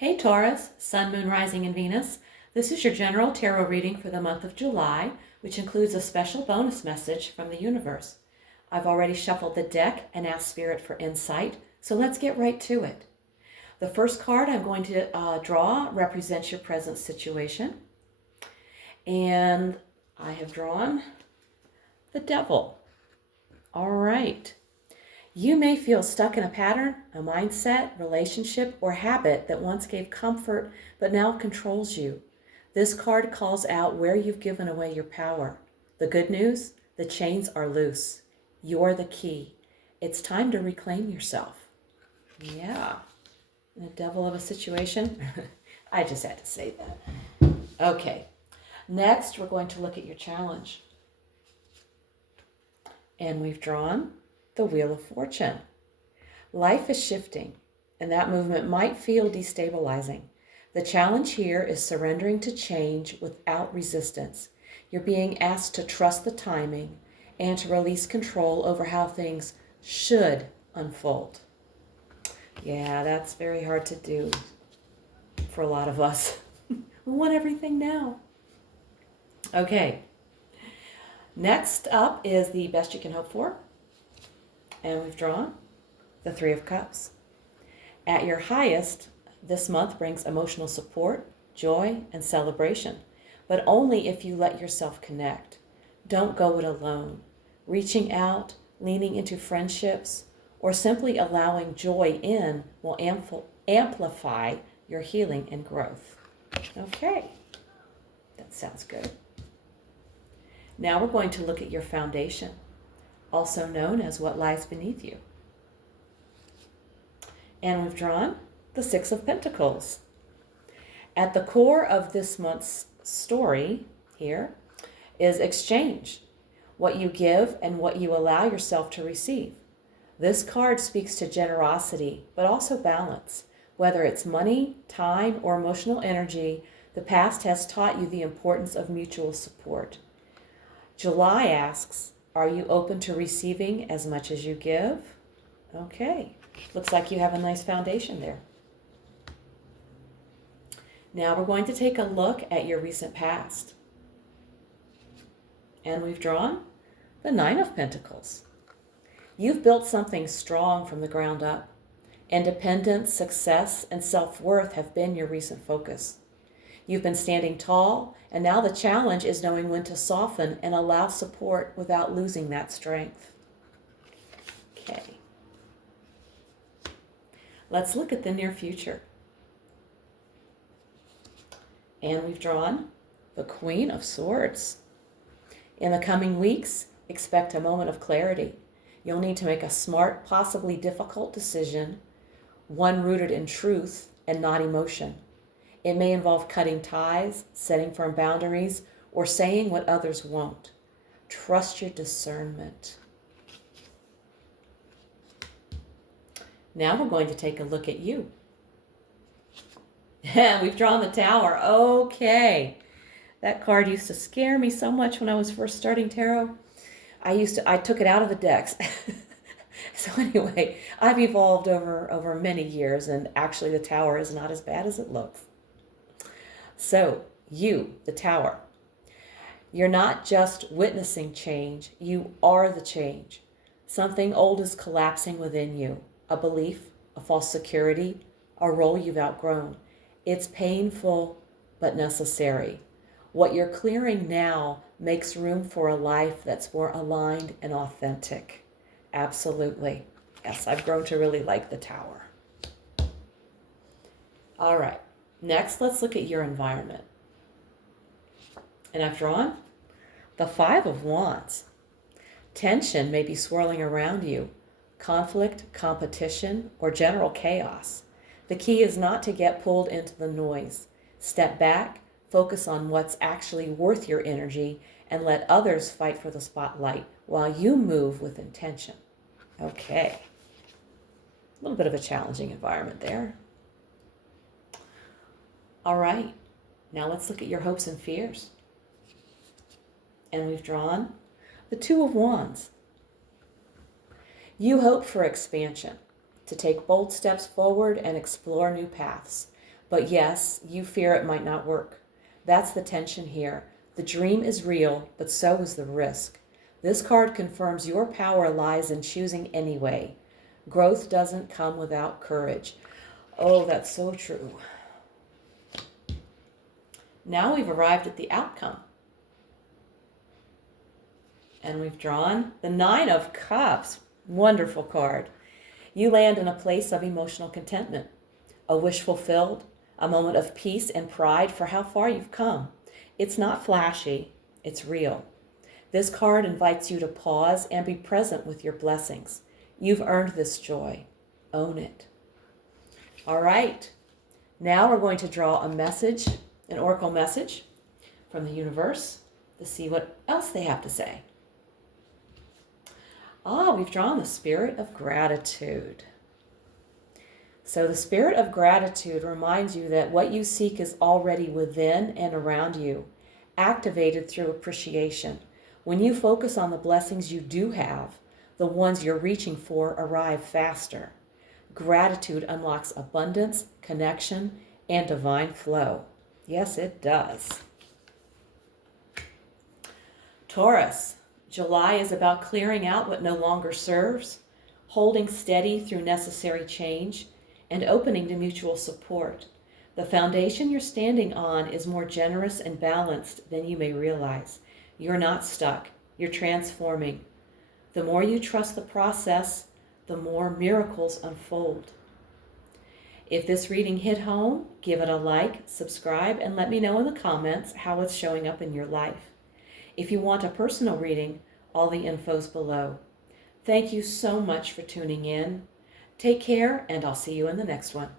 Hey Taurus, Sun, Moon, Rising, and Venus. This is your general tarot reading for the month of July, which includes a special bonus message from the universe. I've already shuffled the deck and asked Spirit for insight, so let's get right to it. The first card I'm going to draw represents your present situation. And I have drawn the Devil. All right. You may feel stuck in a pattern, a mindset, relationship, or habit that once gave comfort but now controls you. This card calls out where you've given away your power. The good news, the chains are loose. You're the key. It's time to reclaim yourself. Yeah. In a devil of a situation. I just had to say that. Okay. Next, we're going to look at your challenge. And we've drawn the Wheel of Fortune. Life is shifting, and that movement might feel destabilizing. The challenge here is surrendering to change without resistance. You're being asked to trust the timing and to release control over how things should unfold. Yeah, that's very hard to do for a lot of us. We want everything now. Okay. Next up is the best you can hope for. And we've drawn the Three of Cups. At your highest, this month brings emotional support, joy, and celebration, but only if you let yourself connect. Don't go it alone. Reaching out, leaning into friendships, or simply allowing joy in will amplify your healing and growth. Okay, that sounds good. Now we're going to look at your foundation, also known as what lies beneath you. And we've drawn the Six of Pentacles. At the core of this month's story here is exchange, what you give and what you allow yourself to receive. This card speaks to generosity, but also balance. Whether it's money, time, or emotional energy, the past has taught you the importance of mutual support. July asks, are you open to receiving as much as you give? Okay, looks like you have a nice foundation there. Now we're going to take a look at your recent past. And we've drawn the Nine of Pentacles. You've built something strong from the ground up. Independence, success, and self-worth have been your recent focus. You've been standing tall, and now the challenge is knowing when to soften and allow support without losing that strength. Okay. Let's look at the near future. And we've drawn the Queen of Swords. In the coming weeks, expect a moment of clarity. You'll need to make a smart, possibly difficult decision, one rooted in truth and not emotion. It may involve cutting ties, setting firm boundaries, or saying what others won't. Trust your discernment. Now we're going to take a look at you. We've drawn the Tower. Okay. That card used to scare me so much when I was first starting tarot. I took it out of the decks. So anyway, I've evolved over many years, and actually the Tower is not as bad as it looks. So, you, the Tower, you're not just witnessing change, you are the change. Something old is collapsing within you, a belief, a false security, a role you've outgrown. It's painful, but necessary. What you're clearing now makes room for a life that's more aligned and authentic. Absolutely. Yes, I've grown to really like the Tower. All right. Next, let's look at your environment. And I've drawn the Five of Wands. Tension may be swirling around you. Conflict, competition, or general chaos. The key is not to get pulled into the noise. Step back, focus on what's actually worth your energy, and let others fight for the spotlight while you move with intention. Okay. A little bit of a challenging environment there. All right, now let's look at your hopes and fears. And we've drawn the Two of Wands. You hope for expansion, to take bold steps forward and explore new paths. But yes, you fear it might not work. That's the tension here. The dream is real, but so is the risk. This card confirms your power lies in choosing anyway. Growth doesn't come without courage. Oh, that's so true. Now we've arrived at the outcome. And we've drawn the Nine of Cups. Wonderful card. You land in a place of emotional contentment, a wish fulfilled, a moment of peace and pride for how far you've come. It's not flashy, it's real. This card invites you to pause and be present with your blessings. You've earned this joy. Own it. All right. Now we're going to draw a message, an oracle message from the universe to see what else they have to say. We've drawn the spirit of gratitude. So the spirit of gratitude reminds you that what you seek is already within and around you, activated through appreciation. When you focus on the blessings you do have, the ones you're reaching for arrive faster. Gratitude unlocks abundance, connection, and divine flow. Yes, it does. Taurus, July is about clearing out what no longer serves, holding steady through necessary change, and opening to mutual support. The foundation you're standing on is more generous and balanced than you may realize. You're not stuck. You're transforming. The more you trust the process, the more miracles unfold. If this reading hit home, give it a like, subscribe, and let me know in the comments how it's showing up in your life. If you want a personal reading, all the info's below. Thank you so much for tuning in. Take care, and I'll see you in the next one.